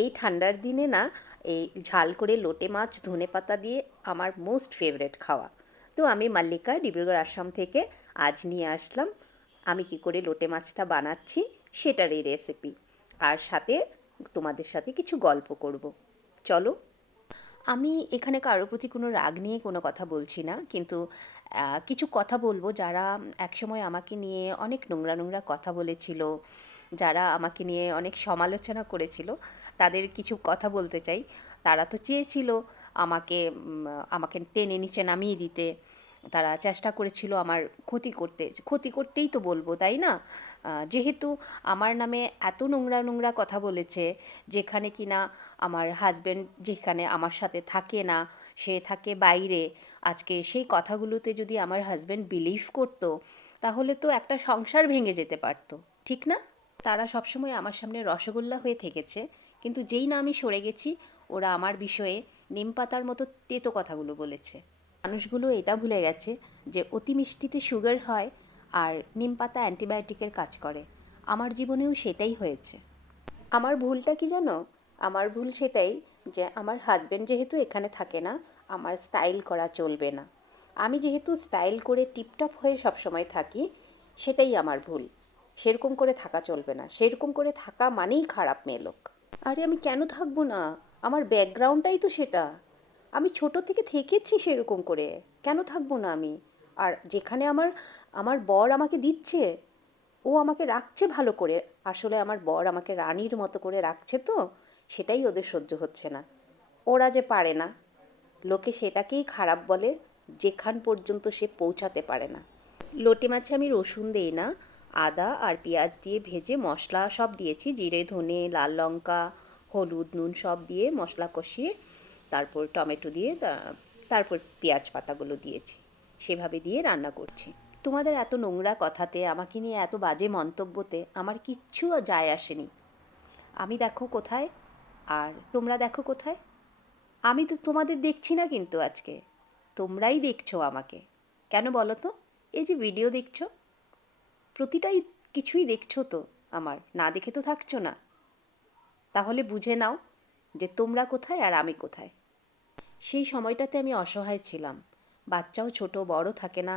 এই ঠান্ডার দিনে না এই ঝাল করে লোটে মাছ ধনেপাতা দিয়ে আমার মোস্ট ফেভারেট খাওয়া। তো আমি মাল্লিকা ডিব্রুগড় আসাম থেকে আজ নিয়ে আসলাম আমি কি করে লোটে মাছটা বানাচ্ছি সেটারই রেসিপি, আর সাথে তোমাদের সাথে কিছু গল্প করব। চলো। আমি এখানে কারোর প্রতি কোনো রাগ নিয়ে কোনো কথা বলছি না, কিন্তু কিছু কথা বলবো যারা একসময় আমাকে নিয়ে অনেক নোংরা নোংরা কথা বলেছিল, যারা আমাকে নিয়ে অনেক সমালোচনা করেছিল, তাদের কিছু কথা বলতে চাই। তারা তো চেয়েছিল আমাকে আমাকে টেনে নিচে নামিয়ে দিতে, তারা চেষ্টা করেছিল আমার ক্ষতি করতে। ক্ষতি করতেই তো বলবো, তাই না? যেহেতু আমার নামে এত নোংরা নোংরা কথা বলেছে, যেখানে কিনা আমার হাজব্যান্ড যেখানে আমার সাথে থাকে না, সে থাকে বাইরে, আজকে সেই কথাগুলোতে যদি আমার হাজব্যান্ড বিলিভ করতো, তাহলে তো একটা সংসার ভেঙে যেতে পারতো, ঠিক না? তারা সবসময় আমার সামনে রসগোল্লা হয়ে থেকেছে, কিন্তু যেই না আমি সরে গেছি, ওরা আমার বিষয়ে নিমপাতার মতো তেতো কথাগুলো বলেছে। মানুষগুলো এটা ভুলে গেছে যে অতি মিষ্টিতে সুগার হয়, আর নিমপাতা অ্যান্টিবায়োটিকের কাজ করে। আমার জীবনেও সেটাই হয়েছে। আমার ভুলটা কি জানো? আমার ভুল সেটাই যে আমার হাজব্যান্ড যেহেতু এখানে থাকে না, আমার স্টাইল করা চলবে না। আমি যেহেতু স্টাইল করে টিপটপ হয়ে সবসময় থাকি, সেটাই আমার ভুল। সেরকম করে থাকা চলবে না, সেরকম করে থাকা মানেই খারাপ মেয়ে লোক। আরে আমি কেন থাকবো না? আমার ব্যাকগ্রাউন্ডটাই তো সেটা। আমি ছোট থেকে থেকেছি সেরকম করে। কেন থাকবো না আমি? আর যেখানে আমার আমার বর আমাকে দিচ্ছে, ও আমাকে রাখছে ভালো করে, আসলে আমার বর আমাকে রানীর মতো করে রাখছে, তো সেটাই ওদের সহ্য হচ্ছে না। ওরা যে পারে না, লোকে সেটাকেই খারাপ বলে, যেখান পর্যন্ত সে পৌঁছাতে পারে না। লোটে মাছে আমি রসুন দেই না, আদা আর পেঁয়াজ দিয়ে ভেজে মশলা সব দিয়েছি, জিরে ধনে লাল লঙ্কা হলুদ নুন সব দিয়ে মশলা কষিয়ে, তারপর টমেটো দিয়ে তারপর পেঁয়াজ পাতাগুলো দিয়েছি, সেভাবে দিয়ে রান্না করছি। তোমাদের এত নোংরা কথাতে, আমাকে নিয়ে এত বাজে মন্তব্যতে আমার কিচ্ছু যায় আসেনি। আমি দেখো কোথায়, আর তোমরা দেখো কোথায়। আমি তো তোমাদের দেখছি না কিন্তু আজকে, তোমরাই দেখছো আমাকে। কেন বলো তো? এই যে ভিডিও দেখছো, প্রতিটাই কিছুই দেখছো তো, আমার না দেখে তো থাকছো না। তাহলে বুঝে নাও যে তোমরা কোথায় আর আমি কোথায়। সেই সময়টাতে আমি অসহায় ছিলাম, বাচ্চাও ছোট, বড় থাকে না,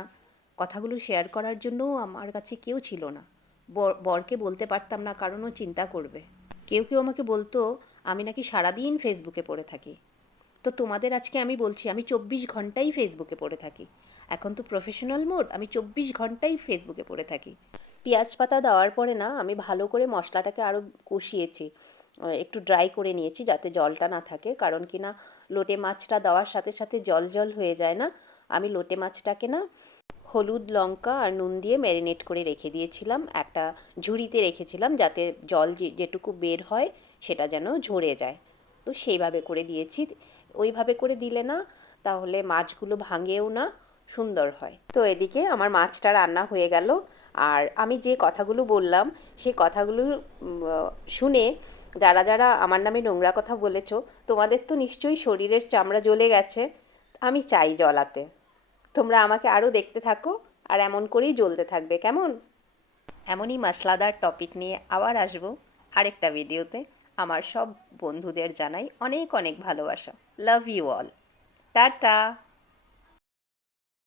কথাগুলো শেয়ার করার জন্যও আমার কাছে কেউ ছিল না। বরকে বলতে পারতাম না, কারণ ও চিন্তা করবে। কেউ কেউ আমাকে বলতো আমি নাকি সারাদিন ফেসবুকে পড়ে থাকি। তো তোমাদের আজকে আমি বলছি, আমি 24 ঘন্টাই ফেসবুকে পড়ে থাকি। এখন তো প্রফেশনাল মোড, আমি 24 ঘন্টাই ফেসবুকে পড়ে থাকি। পেঁয়াজ পাতা দেওয়ার পরে না আমি ভালো করে মশলাটাকে আরও কষিয়েছি, একটু ড্রাই করে নিয়েছি যাতে জলটা না থাকে, কারণ কি না লোটে মাছটা দেওয়ার সাথে সাথে জল জল হয়ে যায় না। আমি লোটে মাছটাকে না হলুদ লঙ্কা আর নুন দিয়ে ম্যারিনেট করে রেখে দিয়েছিলাম, একটা ঝুড়িতে রেখেছিলাম, যাতে জল যেটুকু বের হয় সেটা যেন ঝরে যায়। তো সেইভাবে করে দিয়েছি। ওইভাবে করে দিলে না তাহলে মাছগুলো ভাঙেও না, সুন্দর হয়। তো এদিকে আমার মাছটা রান্না হয়ে গেল। আর আমি যে কথাগুলো বললাম, সেই কথাগুলো শুনে যারা যারা আমার নামে নোংরা কথা বলেছো, তোমাদের তো নিশ্চয়ই শরীরের চামড়া জ্বলে গেছে। আমি চাই জ্বলাতে। তোমরা আমাকে আরও দেখতে থাকো, আর এমন করেই জ্বলতে থাকবে, কেমন? এমনই মশলাদার টপিক নিয়ে আবার আসবো আরেকটা ভিডিওতে। আমার সব বন্ধুদের জানাই অনেক অনেক ভালোবাসা। Love you all. টাটা।